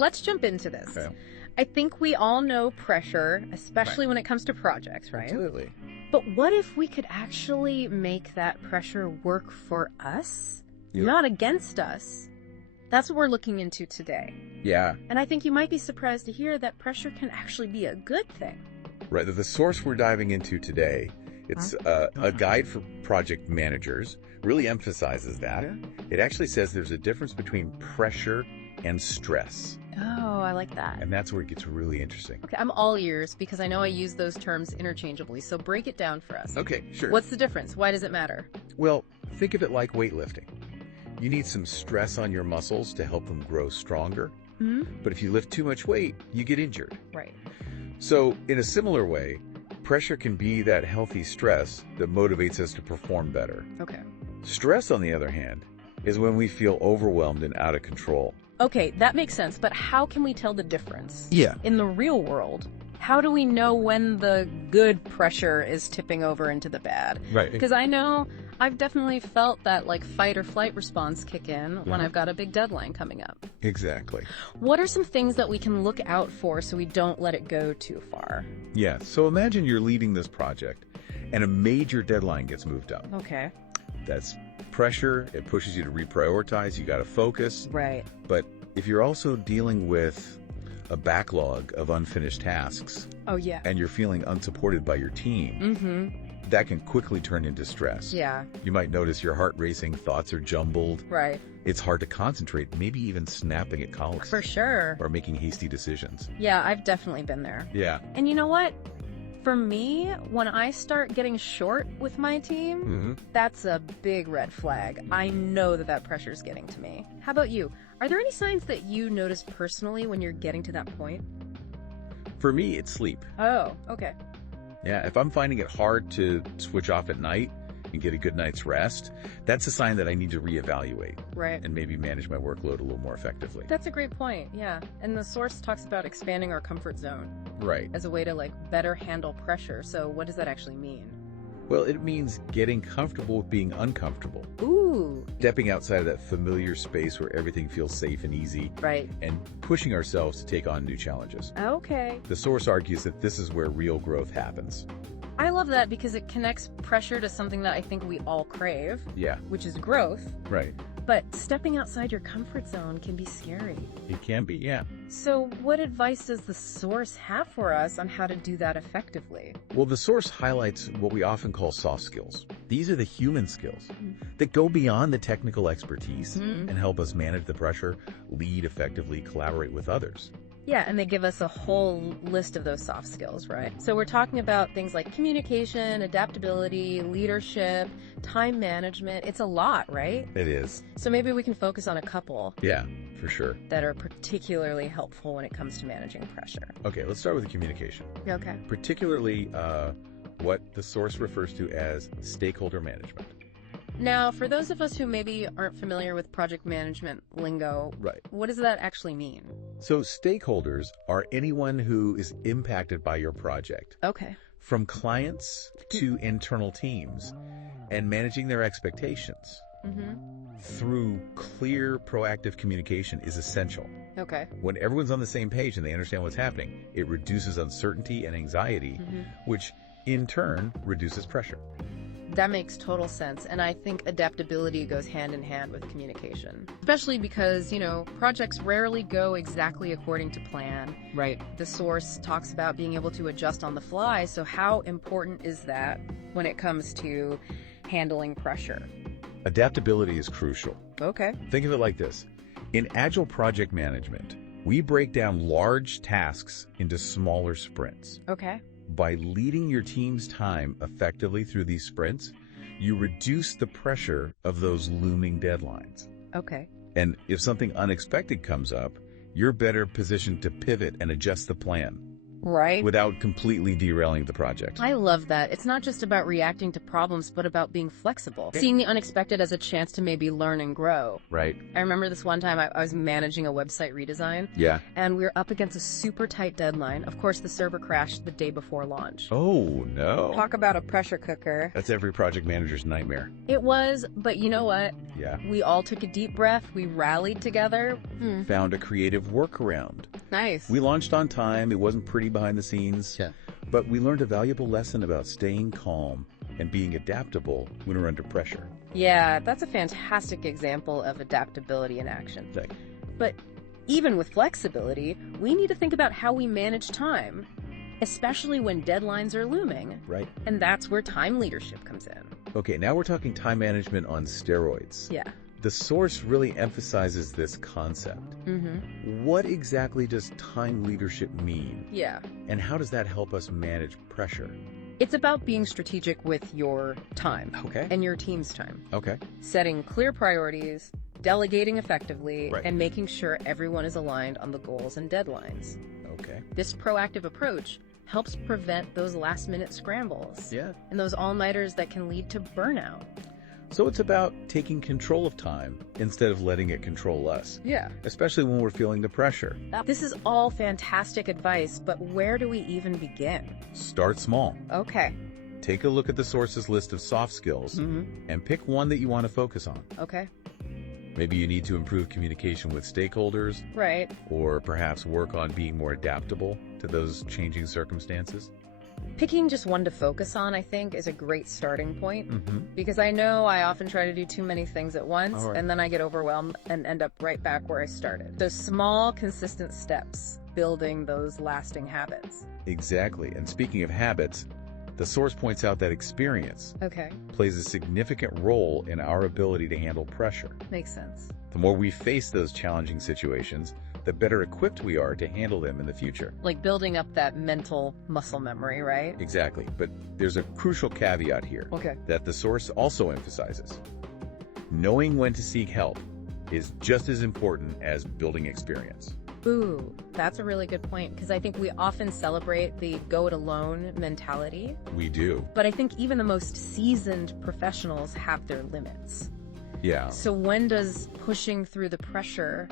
let's jump into this. Okay. I think we all know pressure, especially when it comes to projects, right? Absolutely. But what if we could actually make that pressure work for us, You- not against us? That's what we're looking into today. Yeah. And I think you might be surprised to hear that pressure can actually be a good thing. Right. The source we're diving into today, it's a guide for project managers, really emphasizes that. It actually says there's a difference between pressure and stress. Oh, I like that. And that's where it gets really interesting. Okay, I'm all ears because I know I use those terms interchangeably, so break it down for us. Okay, sure. What's the difference? Why does it matter? Well, think of it like weightlifting. You need some stress on your muscles to help them grow stronger. But if you lift too much weight, you get injured. Right. So in a similar way, pressure can be that healthy stress that motivates us to perform better. Okay. Stress, on the other hand, is when we feel overwhelmed and out of control. Okay, that makes sense, but how can we tell the difference? Yeah. In the real world, how do we know when the good pressure is tipping over into the bad? Right. Because I know I've definitely felt that like fight or flight response kick in when I've got a big deadline coming up. Exactly. What are some things that we can look out for so we don't let it go too far? Yeah. So imagine you're leading this project and a major deadline gets moved up. Okay. That's pressure. It pushes you to reprioritize. You got to focus. Right. But if you're also dealing with a backlog of unfinished tasks Oh, yeah. and you're feeling unsupported by your team, that can quickly turn into stress. Yeah. You might notice your heart racing, thoughts are jumbled. Right. It's hard to concentrate, maybe even snapping at colleagues. For sure. Or making hasty decisions. Yeah, I've definitely been there. Yeah. And you know what? For me, when I start getting short with my team, that's a big red flag. I know that pressure's getting to me. How about you? Are there any signs that you notice personally when you're getting to that point? For me, it's sleep. Oh, okay. Yeah, if I'm finding it hard to switch off at night and get a good night's rest, that's a sign that I need to reevaluate. Right. And maybe manage my workload a little more effectively. That's a great point, yeah. And the source talks about expanding our comfort zone Right. as a way to like better handle pressure. So what does that actually mean? Well, it means getting comfortable with being uncomfortable. Ooh. Stepping outside of that familiar space where everything feels safe and easy. Right. And pushing ourselves to take on new challenges. Okay. The source argues that this is where real growth happens. I love that because it connects pressure to something that I think we all crave, Yeah, which is growth. right. But stepping outside your comfort zone can be scary. It can be, yeah. So what advice does the source have for us on how to do that effectively? Well, the source highlights what we often call soft skills. These are the human skills that go beyond the technical expertise and help us manage the pressure, lead effectively, collaborate with others. Yeah, and they give us a whole list of those soft skills, right? So we're talking about things like communication, adaptability, leadership, time management. It's a lot, right? It is. So maybe we can focus on a couple Yeah, for sure. that are particularly helpful when it comes to managing pressure. Okay, let's start with the communication. Okay. Particularly what the source refers to as stakeholder management. Now, for those of us who maybe aren't familiar with project management lingo, Right. what does that actually mean? So stakeholders are anyone who is impacted by your project, Okay. from clients to internal teams, and managing their expectations through clear, proactive communication is essential. Okay. When everyone's on the same page and they understand what's happening, it reduces uncertainty and anxiety, which in turn reduces pressure. That makes total sense. And I think adaptability goes hand in hand with communication, especially because, projects rarely go exactly according to plan. Right. The source talks about being able to adjust on the fly. So how important is that when it comes to handling pressure? Adaptability is crucial. Okay. Think of it like this. In agile project management, we break down large tasks into smaller sprints. Okay. By leading your team's time effectively through these sprints, you reduce the pressure of those looming deadlines. Okay. And if something unexpected comes up, you're better positioned to pivot and adjust the plan. Right. without completely derailing the project. I love that. It's not just about reacting to problems, but about being flexible. Seeing the unexpected as a chance to maybe learn and grow. Right. I remember this one time I was managing a website redesign. Yeah. And we were up against a super tight deadline. Of course, the server crashed the day before launch. Oh, no. Talk about a pressure cooker. That's every project manager's nightmare. It was, but you know what? Yeah. We all took a deep breath. We rallied together. Found a creative workaround. Nice. We launched on time. It wasn't pretty behind the scenes. Yeah. But we learned a valuable lesson about staying calm and being adaptable when we're under pressure. Yeah, that's a fantastic example of adaptability in action. Like, But even with flexibility, we need to think about how we manage time, especially when deadlines are looming. right. And that's where time leadership comes in. Okay, now we're talking time management on steroids. Yeah. The source really emphasizes this concept. What exactly does time leadership mean? Yeah. And how does that help us manage pressure? It's about being strategic with your time Okay. and your team's time, Okay. setting clear priorities, delegating effectively, Right. and making sure everyone is aligned on the goals and deadlines. Okay. This proactive approach helps prevent those last-minute scrambles Yeah. and those all-nighters that can lead to burnout. So it's about taking control of time instead of letting it control us, Yeah. especially when we're feeling the pressure. This is all fantastic advice, but where do we even begin? Start small. Okay. Take a look at the source's list of soft skills and pick one that you want to focus on. Okay. Maybe you need to improve communication with stakeholders, Right. or perhaps work on being more adaptable to those changing circumstances. Picking just one to focus on, I think, is a great starting point, because I know I often try to do too many things at once, All right. and then I get overwhelmed and end up right back where I started. Those small, consistent steps, building those lasting habits. Exactly. And speaking of habits, the source points out that experience Okay. plays a significant role in our ability to handle pressure. Makes sense. The more we face those challenging situations, the better equipped we are to handle them in the future. Like building up that mental muscle memory, right? Exactly. But there's a crucial caveat here Okay. that the source also emphasizes. Knowing when to seek help is just as important as building experience. Ooh, that's a really good point, because I think we often celebrate the go-it-alone mentality, We do. but I think even the most seasoned professionals have their limits. Yeah. So when does pushing through the pressure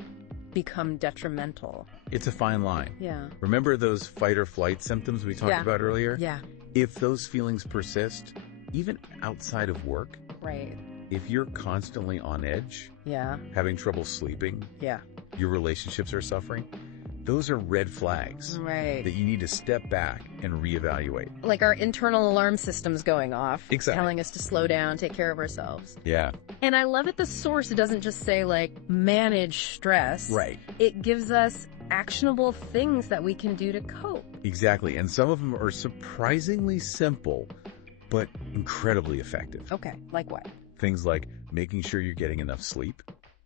become detrimental? It's a fine line. Yeah. Remember those fight or flight symptoms we talked Yeah. about earlier? Yeah. If those feelings persist, even outside of work, Right. if you're constantly on edge, Yeah. having trouble sleeping, Yeah. your relationships are suffering, those are red flags Right. that you need to step back and reevaluate. Like our internal alarm system's going off, Exactly. telling us to slow down, take care of ourselves. Yeah. And I love it, the source doesn't just say, like, manage stress. Right. It gives us actionable things that we can do to cope. Exactly. And some of them are surprisingly simple, but incredibly effective. Okay. Like what? Things like making sure you're getting enough sleep,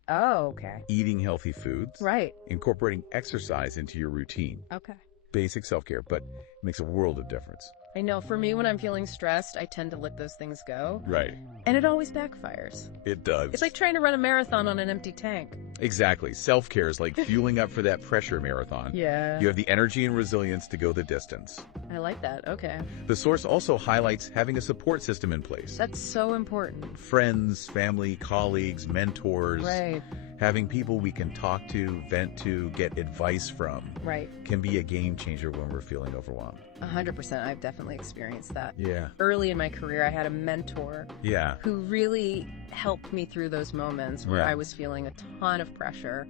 Oh, okay. eating healthy foods, Right. incorporating exercise into your routine. Okay. Basic self-care, but it makes a world of difference. I know, for me, when I'm feeling stressed, I tend to let those things go. Right. And it always backfires. It does. It's like trying to run a marathon on an empty tank. Exactly. Self-care is like fueling up for that pressure marathon. Yeah. You have the energy and resilience to go the distance. I like that. Okay. The source also highlights having a support system in place. That's so important. Friends, family, colleagues, mentors. Right. Having people we can talk to, vent to, get advice from Right. can be a game changer when we're feeling overwhelmed. 100%. I've definitely experienced that. Yeah. Early in my career, I had a mentor Yeah. who really helped me through those moments where Yeah. I was feeling a ton of pressure.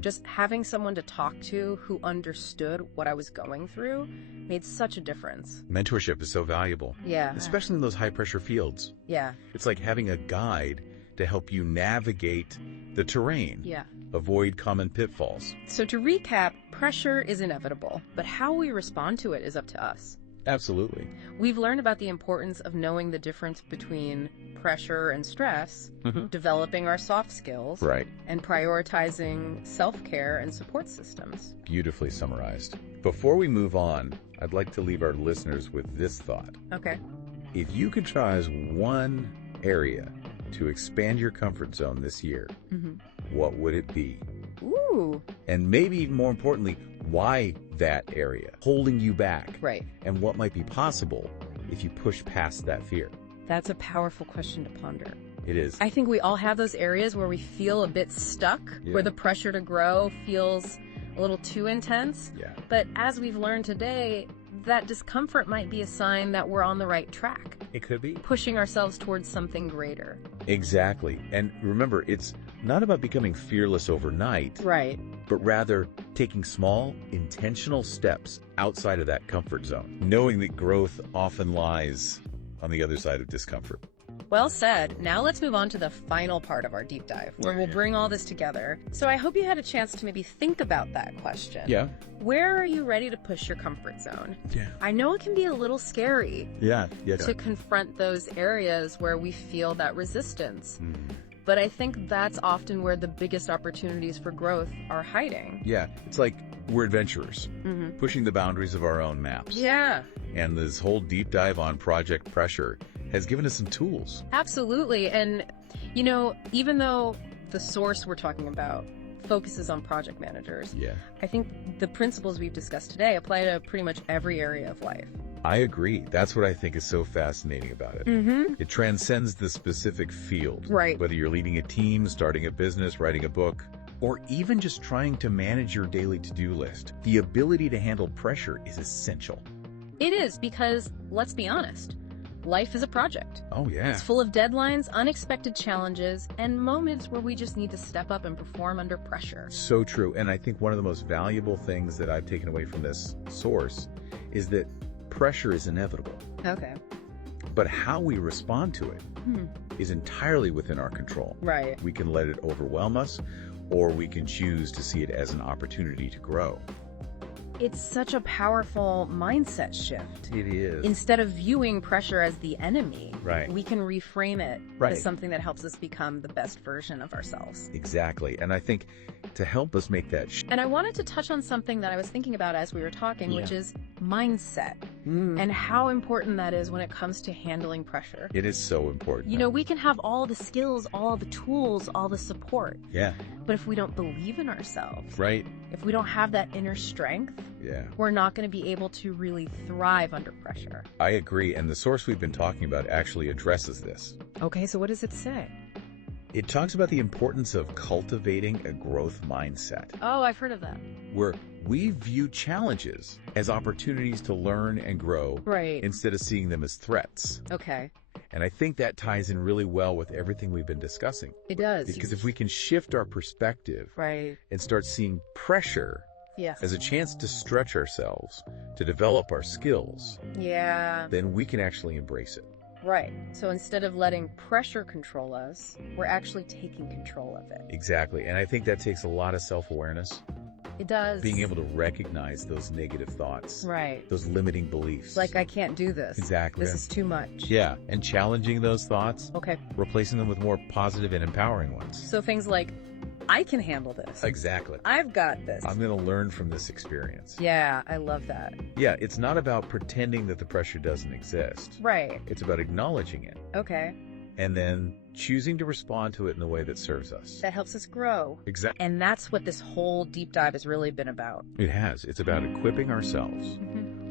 Just having someone to talk to who understood what I was going through made such a difference. Mentorship is so valuable, Yeah. especially in those high-pressure fields. Yeah. It's like having a guide to help you navigate the terrain, Yeah. avoid common pitfalls. So to recap, pressure is inevitable, but how we respond to it is up to us. Absolutely. We've learned about the importance of knowing the difference between pressure and stress, developing our soft skills, Right. and prioritizing self-care and support systems. Beautifully summarized. Before we move on, I'd like to leave our listeners with this thought. Okay. If you could try as one area to expand your comfort zone this year, what would it be? Ooh. Ooh. And maybe even more importantly, why that area holding you back, Right. and what might be possible if you push past that fear. That's a powerful question to ponder. It is. I think we all have those areas where we feel a bit stuck, where the pressure to grow feels a little too intense. Yeah. But as we've learned today, that discomfort might be a sign that we're on the right track, It could be. pushing ourselves towards something greater. Exactly. And remember, it's not about becoming fearless overnight, Right. but rather taking small, intentional steps outside of that comfort zone, knowing that growth often lies on the other side of discomfort. Well said. Now let's move on to the final part of our deep dive, where we'll bring all this together. So I hope you had a chance to maybe think about that question. Yeah. Where are you ready to push your comfort zone? Yeah. I know it can be a little scary Yeah. to confront those areas where we feel that resistance. But I think that's often where the biggest opportunities for growth are hiding. Yeah. It's like we're adventurers, pushing the boundaries of our own maps. Yeah, And this whole deep dive on project pressure has given us some tools. absolutely. And, you know, even though the source we're talking about focuses on project managers, Yeah. I think the principles we've discussed today apply to pretty much every area of life. I agree. That's what I think is so fascinating about it. It transcends the specific field. Right. Whether you're leading a team, starting a business, writing a book, or even just trying to manage your daily to-do list, the ability to handle pressure is essential. It is, because let's be honest, life is a project. Oh, yeah. It's full of deadlines, unexpected challenges, and moments where we just need to step up and perform under pressure. So true. And I think one of the most valuable things that I've taken away from this source is that pressure is inevitable. Okay. But how we respond to it is entirely within our control. Right. We can let it overwhelm us, or we can choose to see it as an opportunity to grow. It's such a powerful mindset shift. It is. Instead of viewing pressure as the enemy, Right. we can reframe it Right. as something that helps us become the best version of ourselves. Exactly. And I think to help us make that And I wanted to touch on something that I was thinking about as we were talking, which is mindset and how important that is when it comes to handling pressure. it is so important. You know, we can have all the skills, all the tools, all the support, Yeah. but if we don't believe in ourselves, Right. if we don't have that inner strength, Yeah. we're not going to be able to really thrive under pressure. I agree. And the source we've been talking about actually addresses this. Okay, so what does it say? It talks about the importance of cultivating a growth mindset, Oh, I've heard of that. where we view challenges as opportunities to learn and grow Right. instead of seeing them as threats. Okay. And I think that ties in really well with everything we've been discussing. It does. Because if we can shift our perspective Right. and start seeing pressure Yes. as a chance to stretch ourselves, to develop our skills, Yeah. then we can actually embrace it. Right. So instead of letting pressure control us, we're actually taking control of it. Exactly. And I think that takes a lot of self-awareness, It does. being able to recognize those negative thoughts, Right. those limiting beliefs. Like, I can't do this. Exactly. This is too much. Yeah. And challenging those thoughts, Okay. replacing them with more positive and empowering ones. So things like, I can handle this. Exactly. I've got this. I'm going to learn from this experience. Yeah, I love that. Yeah, it's not about pretending that the pressure doesn't exist. Right. It's about acknowledging it Okay. and then choosing to respond to it in the way that serves us. That helps us grow. Exactly. And that's what this whole deep dive has really been about. It has. It's about equipping ourselves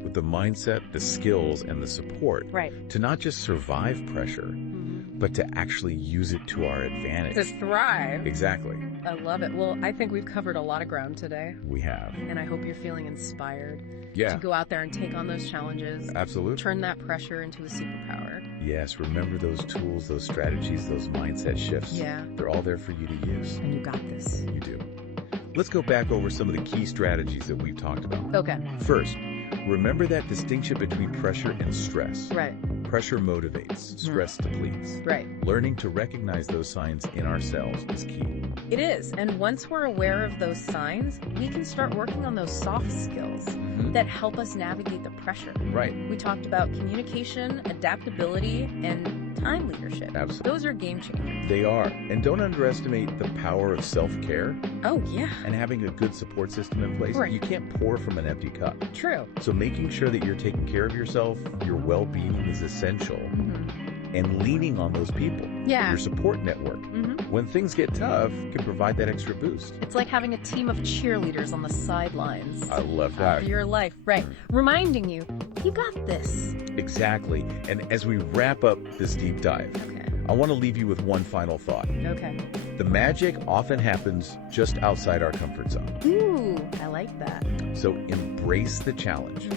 with the mindset, the skills, and the support Right. to not just survive pressure, but to actually use it to our To advantage. thrive. Exactly. I love it. Well, I think we've covered a lot of ground today. We have. And I hope you're feeling inspired Yeah, to go out there and take on those challenges, absolutely. turn that pressure into a superpower. Yes, remember those tools, those strategies, those mindset shifts. Yeah. They're all there for you to use. And you got this. You do. Let's go back over some of the key strategies that we've talked about. Okay. First, remember that distinction between pressure and stress. Right. Pressure motivates, stress depletes. Right. Learning to recognize those signs in ourselves is key. It is. And once we're aware of those signs, we can start working on those soft skills that help us navigate the pressure. Right. We talked about communication, adaptability, and time leadership. Absolutely. Those are game changers. They are. And don't underestimate the power of self-care Oh, yeah. and having a good support system in place. Right. You can't pour from an empty cup. True. So making sure that you're taking care of yourself, your well-being is essential. and leaning on those people. Yeah. Your support network. When things get tough, can provide that extra boost. It's like having a team of cheerleaders on the sidelines. I love that. Of your life, right. Reminding you, you got this. Exactly. And as we wrap up this deep dive, I want to leave you with one final thought. Okay. The magic often happens just outside our comfort zone. Ooh, I like that. So embrace the challenge.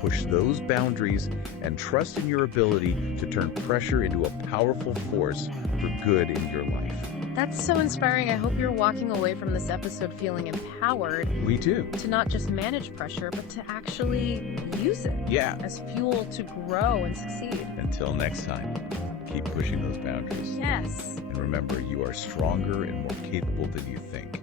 Push those boundaries and trust in your ability to turn pressure into a powerful force for good in your life. That's so inspiring. I hope you're walking away from this episode feeling empowered. We do. To not just manage pressure, but to actually use it. Yeah. As fuel to grow and succeed. Until next time, keep pushing those boundaries. Yes. And remember, you are stronger and more capable than you think.